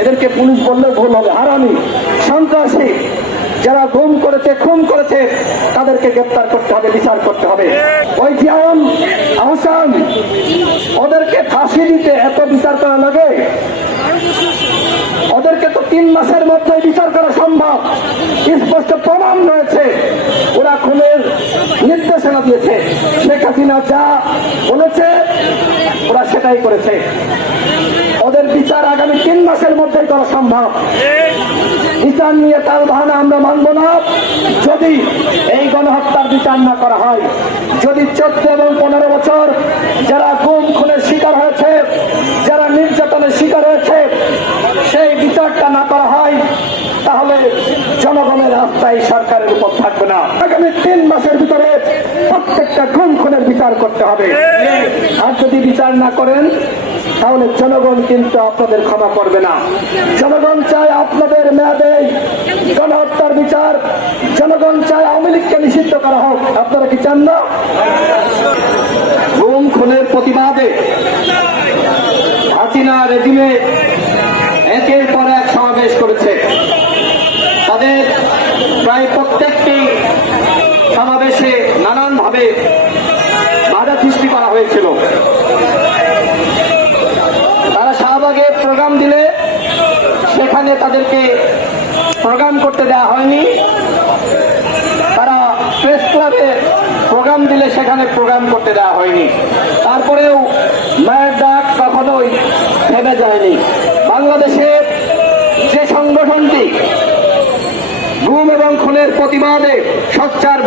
এদেরকে পুলিশ বললে ভুল হবে, হারামি। সন্ত্রাসী। যারা গুম করেছে, খুন করেছে, তাদেরকে গ্রেপ্তার করতে হবে, বিচার করতে হবে। ওই জিয়াউল আহসান। ওদেরকে ফাঁসি দিতে এত বিচার করা লাগে? ওদেরকে তো তিন মাসের মধ্যে বিচার করা সম্ভব। স্পষ্ট প্রমাণ রয়েছে। ওরা খুনের নির্দেশনা দিয়েছে। শেখ হাসিনা যা বলেছে, ওরা সেটাই করেছে। ওদের বিচার আগামী তিন মাসের মধ্যেই করা সম্ভব। বিচার নিয়ে তার বাহানা আমরা মানব না। যদি এই গণহত্যার বিচার না করা হয়, যদি চোদ্দ এবং পনেরো বছর যারা গুম, খুনের শিকার হয়েছে বিচারটা না করা হয়, তাহলে জনগণের রাস্তায় সরকারের উপর থাকবে না। আগামী তিন মাসের ভিতরে প্রত্যেকটা গুম খুনের বিচার করতে হবে। আর যদি বিচার না করেন, তাহলে জনগণ কিন্তু আপনাদের ক্ষমা করবে না। জনগণ চায় আপনাদের মেয়াদে গণহত্যার বিচার। জনগণ চায় আওয়ামী লীগকে নিষিদ্ধ করা হোক। আপনারা কি চান না? গুম খুনের প্রতিবাদে হাসিনা রেজিমে সমাবেশ করেছে। তাদের প্রায় প্রত্যেকটি সমাবেশে নানানভাবে বাধা সৃষ্টি করা হয়েছিল। তারা শাহবাগে প্রোগ্রাম দিলে সেখানে তাদেরকে প্রোগ্রাম করতে দেওয়া হয়নি। তারা প্রেস ক্লাবে প্রোগ্রাম দিলে সেখানে প্রোগ্রাম করতে দেওয়া হয়নি। তারপরেও মায়ের ডাক কখনোই থেমে যায়নি। বাংলাদেশের যে সংগঠনটি গুম এবং খুনের প্রতিবাদে সচ্চার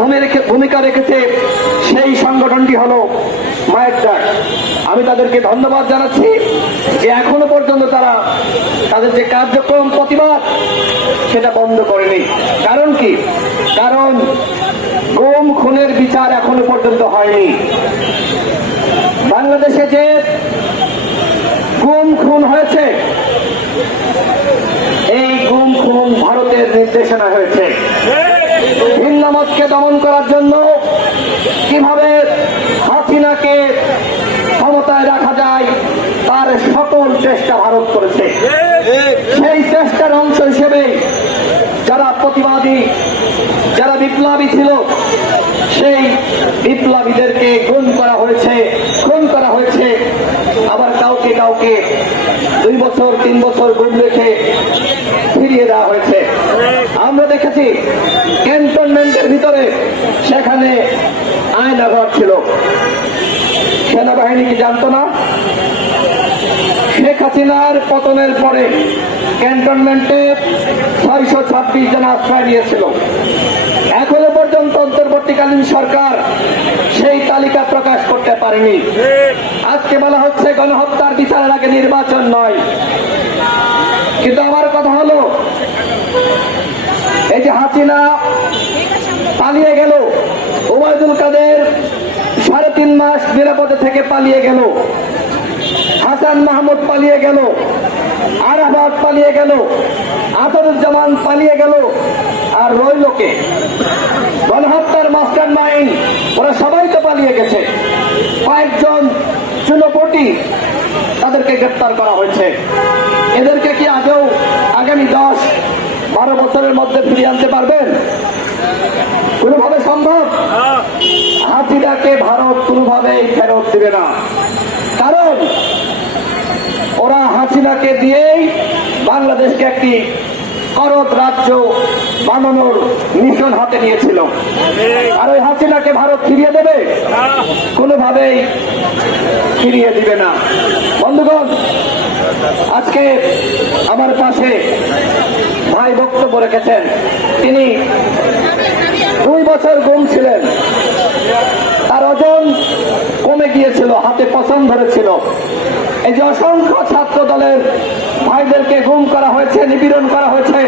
ভূমিকা রেখেছে, সেই সংগঠনটি হলো মায়ের ডাক। আমি তাদেরকে ধন্যবাদ জানাচ্ছি যে এখনও পর্যন্ত তারা তাদের যে কার্যক্রম, প্রতিবাদ, সেটা বন্ধ করেনি। কারণ কি? কারণ গুম খুনের বিচার এখনও পর্যন্ত হয়নি। বাংলাদেশে যে গুম খুন হয়েছে এই গুম খুন ভারতের নির্দেশনা হয়েছে। ভিন্নমতকে দমন করার জন্য কীভাবে হাসিনাকে ক্ষমতায় রাখা যায়, তার সকল চেষ্টা ভারত করেছে। সেই চেষ্টার অংশ হিসেবে যারা প্রতিবাদী, যারা বিপ্লবী ছিল, সেই বিপ্লবীদেরকে গুম করা হয়েছে, খুন করা হয়েছে। আবার কাউকে কাউকে দুই বছর, তিন বছর গুম রেখে ফিরিয়ে দেওয়া হয়েছে আমরা দেখেছি। ক্যান্টনমেন্টের ভিতরে সেখানে আয়নাঘর ছিল। সেনাবাহিনী কি জানতো না? শেখ হাসিনার পতনের পরে ক্যান্টনমেন্টে ছয়শো ছাব্বিশ জন আশ্রয় নিয়েছিল। এখনও পর্যন্ত অন্তর্বর্তীকালীন সরকার সেই তালিকা প্রকাশ করতে পারেনি। আজকে বলা হচ্ছে গণহত্যার বিচারের আগে নির্বাচন নয়। কিন্তু আমার কথা হলো এই যে হাসিনা পালিয়ে গেল, ওবায়দুল কাদের সাড়ে তিন মাস নিরাপদে থেকে পালিয়ে গেল, হাসান মাহমুদ পালিয়ে গেল, আরাফাত পালিয়ে গেল, আসাদুজ্জামান পালিয়ে গেল, আর রইল কে? গণহত্যার মাস্টার মাইন্ড, ওরা সবাই তো পালিয়ে গেছে। কয়েকজন চুনোপটি তাদেরকে গ্রেপ্তার করা হয়েছে। এদেরকে কি দশ বারো বছরের মধ্যে ফিরিয়ে আনতে পারবেন? কোনোভাবে সম্ভব? হাসিনাকে ভারত কোনোভাবেই ফেরত দিবে না। কারণ ওরা হাসিনাকে দিয়েই বাংলাদেশকে একটি করদ রাজ্য বানানোর মিশন হাতে নিয়েছিল। আর ওই হাসিনাকে ভারত ফিরিয়ে দেবে, কোনোভাবেই ফিরিয়ে দিবে না। বন্ধুগণ আজকে আমার পাশে ভাই বক্তব্য রেখেছেন। তিনি দুই বছর গুম ছিলেন। তার ওজন কমে গিয়েছিল, হাতে পছন্দ ধরেছিল। এই যে অসংখ্য ছাত্র দলের ভাইদেরকে গুম করা হয়েছে, নিপীড়ন করা হয়েছে,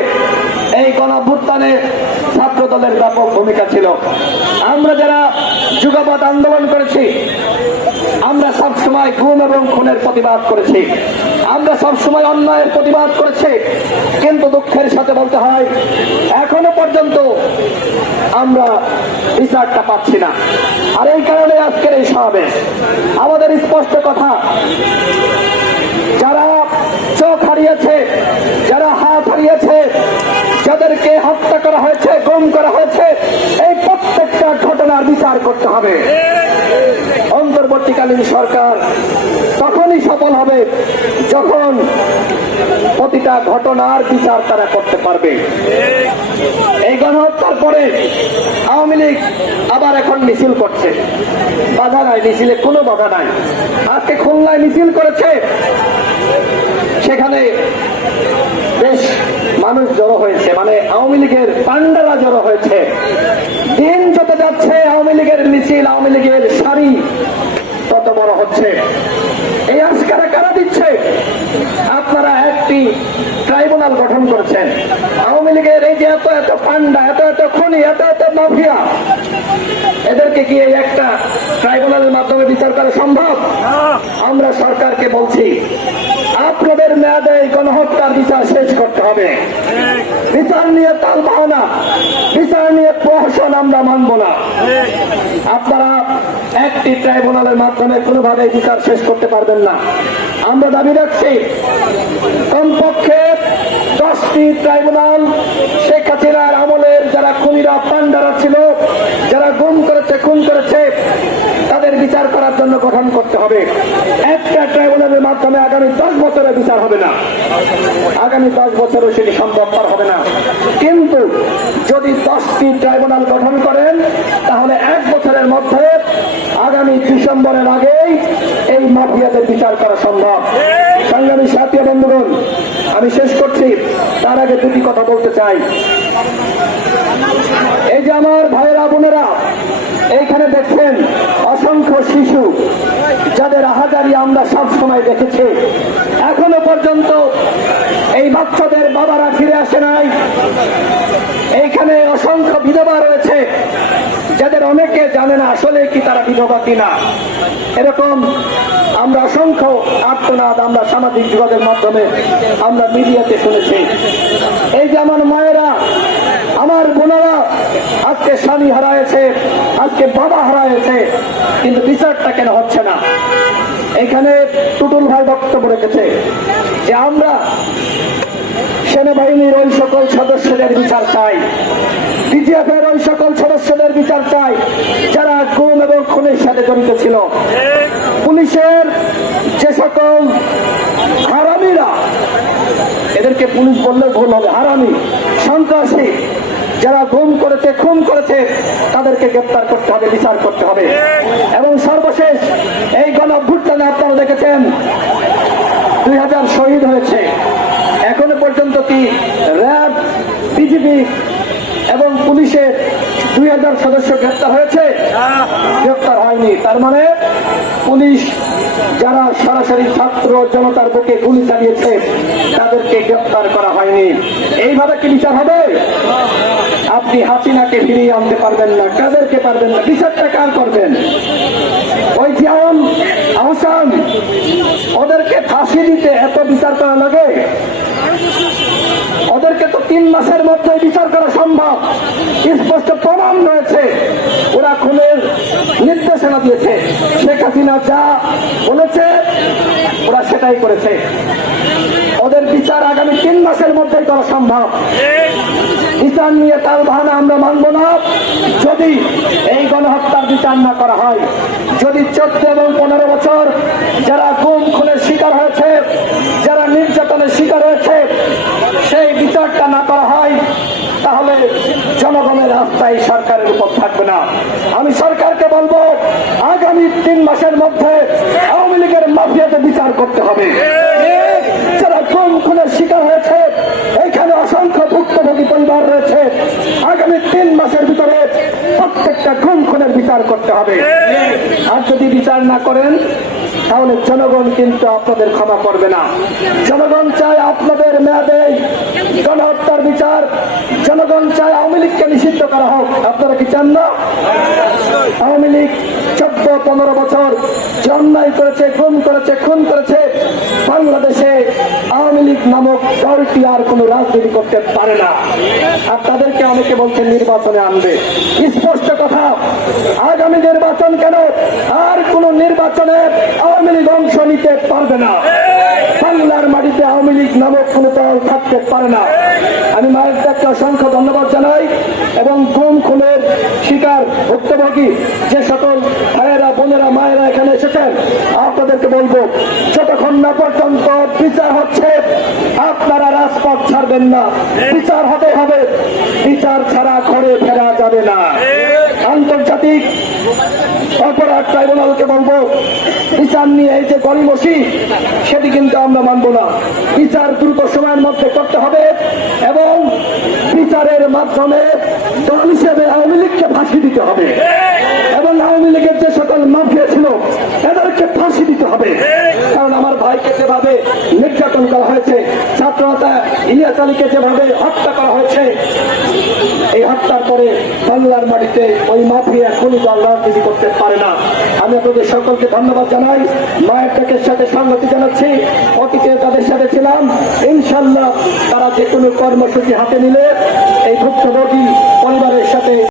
এই গণভ্যুত্থানে ছাত্র দলের ব্যাপক ভূমিকা ছিল। আমরা যারা যুগপৎ আন্দোলন করেছি, আমরা সবসময় গুম এবং খুনের প্রতিবাদ করেছি। আমরা সবসময় অন্যায়ের প্রতিবাদ করেছে, কিন্তু দুঃখের সাথে বলতে হয়, এখনও পর্যন্ত আমরা বিচারটা পাচ্ছি না। আর এই কারণে আজকের এই সমাবেশ। আমাদের স্পষ্ট কথা, যারা চোখ হারিয়েছে, যারা হাত হারিয়েছে, যাদেরকে হত্যা করা হয়েছে, গম করা হয়েছে, এই প্রত্যেকটা ঘটনার বিচার করতে হবে। অন্তর্বর্তীকালীন সরকার তখনই সফল হবে যখন প্রতিটা ঘটনার বিচার তারা করতে পারবে। এই গণহত্যার পরে আওয়ামী লীগ আবার এখন মিছিল করছে। বাধা নাই, মিছিলে কোনো বাধা নাই। আজকে খুলনায় মিছিল করেছে। সেখানে বেশ মানুষ জড়ো হয়েছে। মানে আওয়ামী লীগের পান্ডারা জড়ো হয়েছে। দিন যত যাচ্ছে, আওয়ামী লীগের মিছিল, আওয়ামী লীগের সারি তত বড় হচ্ছে। এই আজকারা কারা দিচ্ছে? আপনারা একটি ট্রাইব্যুনাল গঠন করেছেন। আওয়ামী লীগের এই যে এত এত পান্ডা এত এত খনি, এত এত মাফিয়া, এদেরকে কি এই একটা ট্রাইব্যুনালের মাধ্যমে বিচার করা সম্ভব? আমরা সরকারকে বলছি আপনাদের মেয়াদে এই গণহত্যার বিচার শেষ করতে হবে। বিচার নিয়ে তাল বাহানা, বিচার নিয়ে প্রহসন আমরা মানব না। আপনারা একটি ট্রাইব্যুনালের মাধ্যমে কোনোভাবে বিচার শেষ করতে পারবেন না। আমরা দাবি রাখছি, কমপক্ষে দশটি ট্রাইব্যুনাল শেখ হাসিনার আমলের যারা খুনিরা পান্ডারা ছিল, যারা গুম করেছে, খুন করেছে বিচার করার জন্য গঠন করতে হবে। একটা ট্রাইব্যুনালের মাধ্যমে আগামী দশ বছরের বিচার হবে না। আগামী দশ বছরও সেটি সম্ভবপর হবে না। কিন্তু যদি দশটি ট্রাইব্যুনাল গঠন করেন, তাহলে এক বছরের মধ্যে আগামী ডিসেম্বরের আগেই এই মাফিয়াদের বিচার করা সম্ভব। সংগ্রামী সাথী বন্ধুগণ, আমি শেষ করছি। তার আগে দুটি কথা বলতে চাই। এই যে আমার ভাইয়েরা, বোনেরা, এইখানে দেখছেন অসংখ্য শিশু যাদের আহাজারি আমরা সব সময় দেখেছি, এখনও পর্যন্ত এই বাচ্চাদের বাবারা ফিরে আসে নাই। এইখানে অসংখ্য বিধবা রয়েছে যাদের অনেকে জানে না আসলে কি তারা বিধবা কিনা। এরকম আমরা অসংখ্য আত্মনাদ আমরা সামাজিক যোগাযোগের মাধ্যমে আমরা মিডিয়াতে শুনেছি। এই যে আমার মায়েরা, আমার বোনেরা আজকে স্বামী হারায়েছে আজকে বাবা হারায়েছে, কিন্তু বিচারটা কেন হচ্ছে না? এখানে টুটুল ভাই বক্তব্য রেখেছে যে আমরা সেনাবাহিনীর ওই সকল সদস্যদের বিচার চাই এর ওই সকল সদস্যদের বিচার চাই, যারা গুম এবং খুনের সাথে জড়িত ছিল। পুলিশের যে সকল হারামিরা, এদেরকে পুলিশ বললে ভুল হবে। হারামি, সন্ত্রাসী যারা গুম করেছে, খুন করেছে, তাদেরকে গ্রেপ্তার করতে হবে, বিচার করতে হবে। এবং সর্বশেষ, এই গণ অভ্যুত্থানে আপনারা দেখেছেন, দুই হাজার শহীদ হয়েছে। এখনও পর্যন্ত কি র্যাব, বিজিবি এবং পুলিশের দুই হাজার সদস্য গ্রেপ্তার হয়েছে? গ্রেপ্তার হয়নি। তার মানে পুলিশ যারা সরাসরি ছাত্র জনতার বুকে গুলি চালিয়েছে, তাদেরকে গ্রেপ্তার করা হয়নি। এইভাবে কি বিচার হবে? আপনি হাসিনাকে ফিরিয়ে আনতে পারবেন না, কাদেরকে পারবেন না, বিচারটা কার করবেন? ওই জিয়াম আহসান, ওদেরকে ফাঁসি দিতে এত বিচার করা লাগে? ওদেরকে তো তিন মাসের মধ্যে বিচার করা সম্ভব। স্পষ্ট প্রমাণ রয়েছে। ওরা খুনের নির্দেশনা দিয়েছে। শেখ হাসিনা যা বলেছে, ওরা সেটাই করেছে। ওদের বিচার আগামী তিন মাসের মধ্যেই করা সম্ভব। বিচার নিয়ে তার বাহানা আমরা মানব না। যদি এই গণহত্যার বিচার না করা হয়, যদি চোদ্দ এবং পনেরো বছর যারা গুম, খুনের শিকার হয়েছে, যারা নির্যাতনের শিকার হয়েছে, সেই বিচারটা না করা হয়, তাহলে জনগণের রাস্তায় সরকারের উপর থাকবে না। আমি সরকারকে বলব, আগামী তিন মাসের মধ্যে আওয়ামী লীগের মাফিয়াতে বিচার করতে হবে। খুনের শিকার হয়েছে। এইখানে অসংখ্য ভুক্তভোগী পরিবার রয়েছে। আগামী তিন মাসের ভিতরে প্রত্যেকটা খুনের বিচার করতে হবে। আর যদি বিচার না করেন, তাহলে জনগণ কিন্তু আপনাদের ক্ষমা করবে না। জনগণ চায় আপনাদের মেয়াদে গণহত্যার বিচার। জনগণ চায় আওয়ামী লীগকে নিষিদ্ধ করা হোক। আপনারা কি চান না? আওয়ামী লীগ চোদ্দ, পনেরো বছর অন্যায় করেছে, গুম করেছে, খুন করেছে। নামক দলটি আর কোনো রাজনীতি করতে পারে না। আর তাদেরকে অনেকে বলছে নির্বাচনে আনবে। স্পষ্ট কথা, আগামী নির্বাচন কেন আর কোন নির্বাচনে আওয়ামী লীগ অংশ নিতে পারবে না? বাংলার মাটিতে আওয়ামী লীগ নামক কোন দল থাকতে পারে না। আমি মায়ের ডাককে অসংখ্য ধন্যবাদ জানাই এবং গুম খুনের শিকার, ভুক্তভোগী যে সকল ভাইয়েরা বোনেরা মায়েরা এখানে এসেছেন আপনাদেরকে বলব, যতক্ষণ না পর্যন্ত বিচার হচ্ছে, আপনারা রাজপথ ছাড়বেন না। বিচার হতে হবে। বিচার ছাড়া ঘরে ফেরা যাবে না। আন্তর্জাতিক অপরাধ ট্রাইব্যুনালকে বলব, বিচার নিয়ে এই যে গরিমসি সেটি কিন্তু আমরা মানব না। বিচার দ্রুত সময়ের মধ্যে করতে হবে এবং বিচারের মাধ্যমে দল হিসেবে আওয়ামী লীগকে ফাঁসি দিতে হবে। এবং আওয়ামী লীগের যে সকল মাফিয়া ছিল এদেরকে ফাঁসি দিতে হবে কারণ আমার ভাইকে যেভাবে নির্যাতন করা হয়েছে। ছাত্রতা ইলিয়াস আলীকে যেভাবে হত্যা করা হয়েছে, এই হত্যার পরে বাংলার মাটিতে ওই মাফিয়া খুনি দল রাজনীতি করতে পারে না। আমি আপনাদের সকলকে ধন্যবাদ জানাই। মায়ের ডাকের সাথে সংগতি জানাচ্ছি। অতীতে তাদের সাথে ছিলাম। ইনশাল্লাহ তারা যে কোনো কর্মসূচি হাতে নিলে এই ভুক্তভোগী